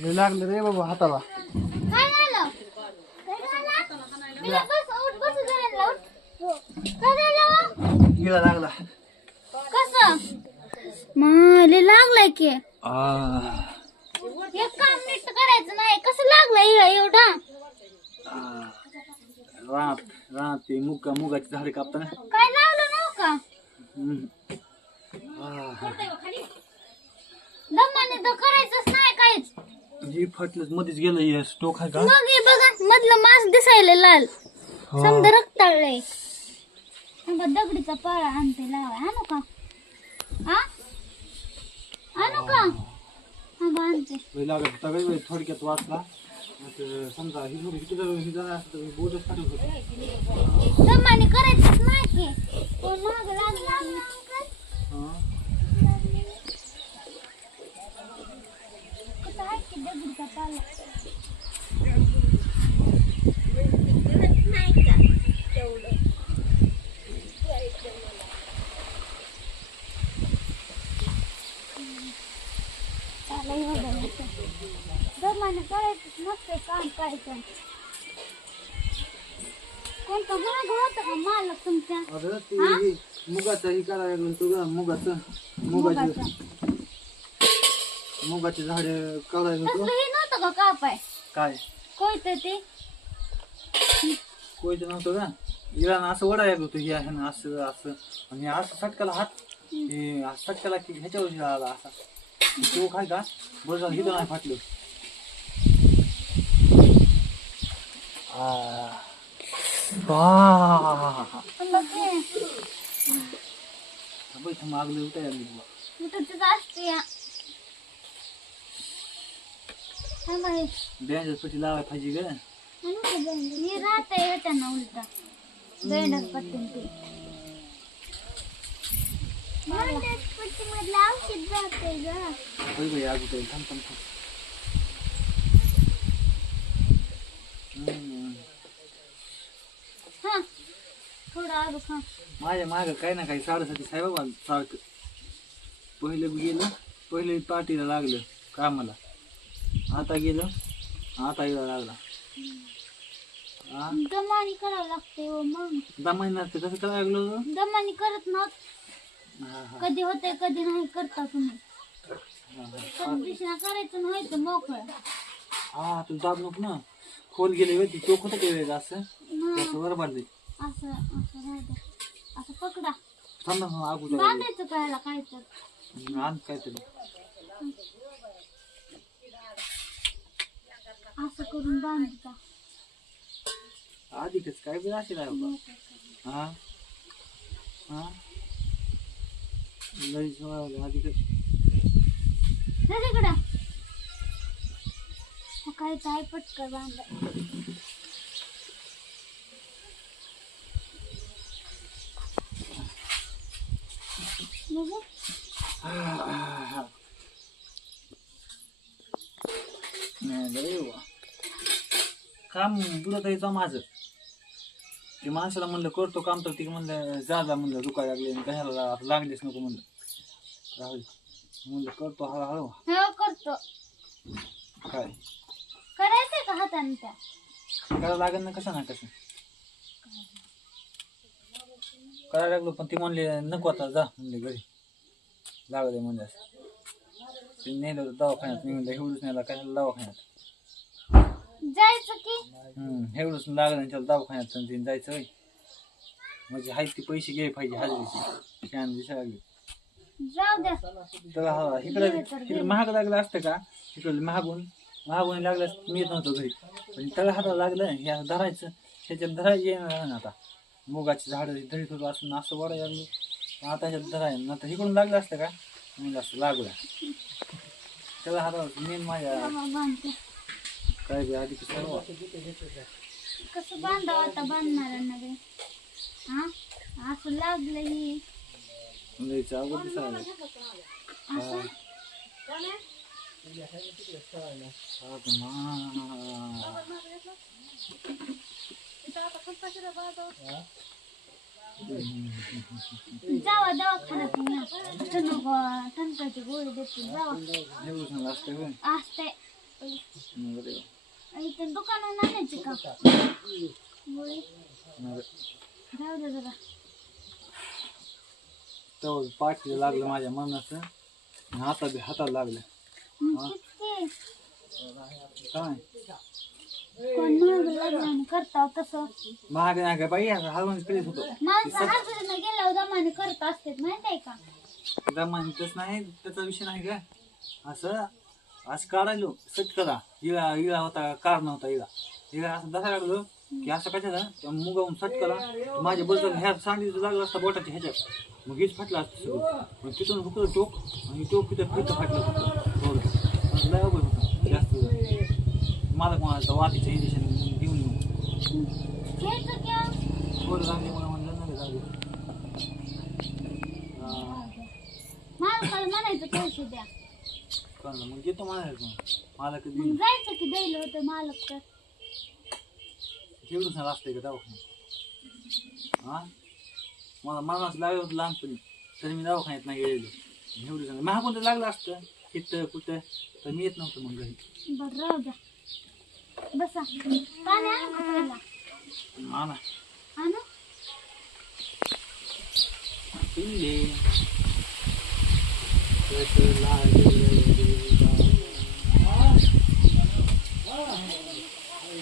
लय लागलं रे बाबा हाताला. काय झालं? काय झालं? बिया बस उठ बस जरा उठ काय झालं गिळा लागला. कसं? माले लागलाय की. आ, एक काम नीट करायचं नाही. कसं लागलं इळा एवढा? आ. रानात रानात ते मुग मुगाची झाडे कापताना. काय लावलं नव्ह का हम्म. आ, दमाने तर करायचंच नाही काहीच. हे फाटलं मध्येच गेलं हे स्टोक आहे का? मग हे बघा मधलं मांस दिसायला लाल. हा. समजा रक्ताळलंय. दगडीचा पाळा आणते लावा. आणू का? आ? आणू का? आणते. लागत होता काही वेळ थोडक्यात वाचला. समजा ही थोडी हिथं जर ही जर असतं तर बोजच फाटत होतं दमाने करायचंच नाही की कोण मागं लागलं की. हा. कुठं आहे की दगडीचा पाला त्याला एवढं होतं. दमाने करायचंच नसतं काम करायचं कोणतं महाग होतं का मालक तुमच्या अगं ते हे मुगाचं हे करायला लागलं तुझं मुगाचं मुगाचे मुगाचं. मुगाचे झाडे काढायला होतो तसलं नव्हतं का कापाय काय कोयत ते कोयचं नव्हतं का इराण असं वडा येत होतं हे आहे ना असं असं आणि असं सटकाला हात हे असं सटकाला की ह्याच्यावर आला असा तो काय का बरं झालं हिथं नाही फाटलं थांबा इथं मागलं उठाय हे. बँजर पट्टी लावाय पाहिजे ग? हे राहतंय ह्याच्यानं उलटा बेंडर पट्टीन ते पट्टीमधलं औषध जातंय ग होय बाई अगोदर थांब थांब थांब हम्म. हा. थोडं आलू माझ्या माग काही ना काही साडेसाठी साहेब बाबा सारखं. पहिलं गेलं पहिले पार्टीला लागलं कामाला. आता गेलं आता यायला लागला. हा दमानी करावं लागते हो मग. दमाईनार ते कसं करायला लागलो होतं? दमानी करत ना हा हा. कधी होते कधी नाही करता तुम्ही. हा, हा. कधी करायचं नाही तर मोकळं. हा तू दाब नको ना? खोल गेले होती चोख होतं ते वेळेस असं? हा, त्याचं बरोबर दे असं असं. असं पकडा. थांब ना अगोदर. बांधायचं कायला काय तर. आण काहीतरी. असं करून बांधता आधीच काय बी असेल आहे बाबा. हा? हा? लई सोळा आधी ना तिकडं. काय काय पटकन बांधा. बुवा. काम बुडत यायचं माझं ते माणसाला म्हणलं करतो काम तर ती म्हणलं जा जा म्हणलं दुखायला लागले कशाला लागलेच नको म्हणलं. राहुल म्हणलं करतो हळूहळू हो करतो. काय? करायचंय का हाताने त्या? करायला लागेल ना कसं ना कसं करायला लागलो पण ती म्हणले नको आता जा. म्हणले घरी. आहे म्हणजे ते नेलं होतं दवाखान्यात मी म्हणलं एवढंच नेला कशाला दवाखान्यात? जायचं की? हम्म एवढंच लागलं आणि त्याला दवाखान्यात आणि ते जायचं होय. म्हणजे हाय ते पैसे घे पाहिजे फॅन दिसायला लागले. जाऊ द्या. तर हा इकडे इकडे महाग लागलं असतं का? इकडे महागून महागून लागलं मी येत नव्हतो घरी. पण त्याला हाताला लागलं हे धरायचं ह्याच्यात धरायचं येणार आता. मुगाची झाडं धरीत होतो असं असं वाढायला लागलं. आता ह्याच्यात धरायला आता इकडून लागलं असतं का? म्हणजे असं लागलं. त्याला हाताला मेन माझ्या हा, काय बी आधी सर्व. कसं बांधावं आता बांधणाऱ्यांना बे? हा? असं लागलं ही लयचं अवघड दिसायला लागलं. असं? हा. जावा दवाखान्यात गोळी देते जावा एवढं सांगा असतं होय. असते मग रे. इथे दुकानात आणायची का गोळी जाऊ दे जरा तो पाठीला लागलं माझ्या मनाचं हातात हाताला लागलं काय कोण महाग लागल्याने करता तसं. महाग नाही का बाई हलवून पिलीच होतो. माणसं हजरीनं गेल्यावर जमाने करत असतात माहितीये का? माहितच नाही त्याचा विषय नाही का असं असं काढायलो सट करा. इळा इळा होता कार नव्हता इळा. इळा असं दसा लागलो की असं कशाचा? मुगावून सट करा. माझ्या बरोबर ह्या सांडीचं लागलं असतं बोटाच्या ह्याच्यात. मग हेच फाटलं असतं सगळं. मग तिथून हुकलं टोक आणि टोक तिथं फिरतं फाटलं होतं. थोडं असं लय अवघड होतं. जास्त मला कोणाचं वाटीचं इंजेक्शन घेऊन येऊ. घ्यायचं क्या थोडं चांगली मला म्हणलं नाही जाऊ दे. हा. मालकाला म्हणायचं पैसे द्या कळलं मग येतो मला कधी मग. जायचं की द्यायला होतं मालक तर एवढं सांग असतंय का दवाखान्यात? हा? मला मनाचं लागलं होतं लहानपणी तरी मी दवाखान्यात नाही गेलेलो. एवढं सांग महागून तर लागलं असतं इथं कुठं तर मी येत नव्हतं मग घरी. बरं राहू द्या. बसा पाणी आण का प्यायला? आणा आणू? पिल्ले कसं लागलं रे बाळा.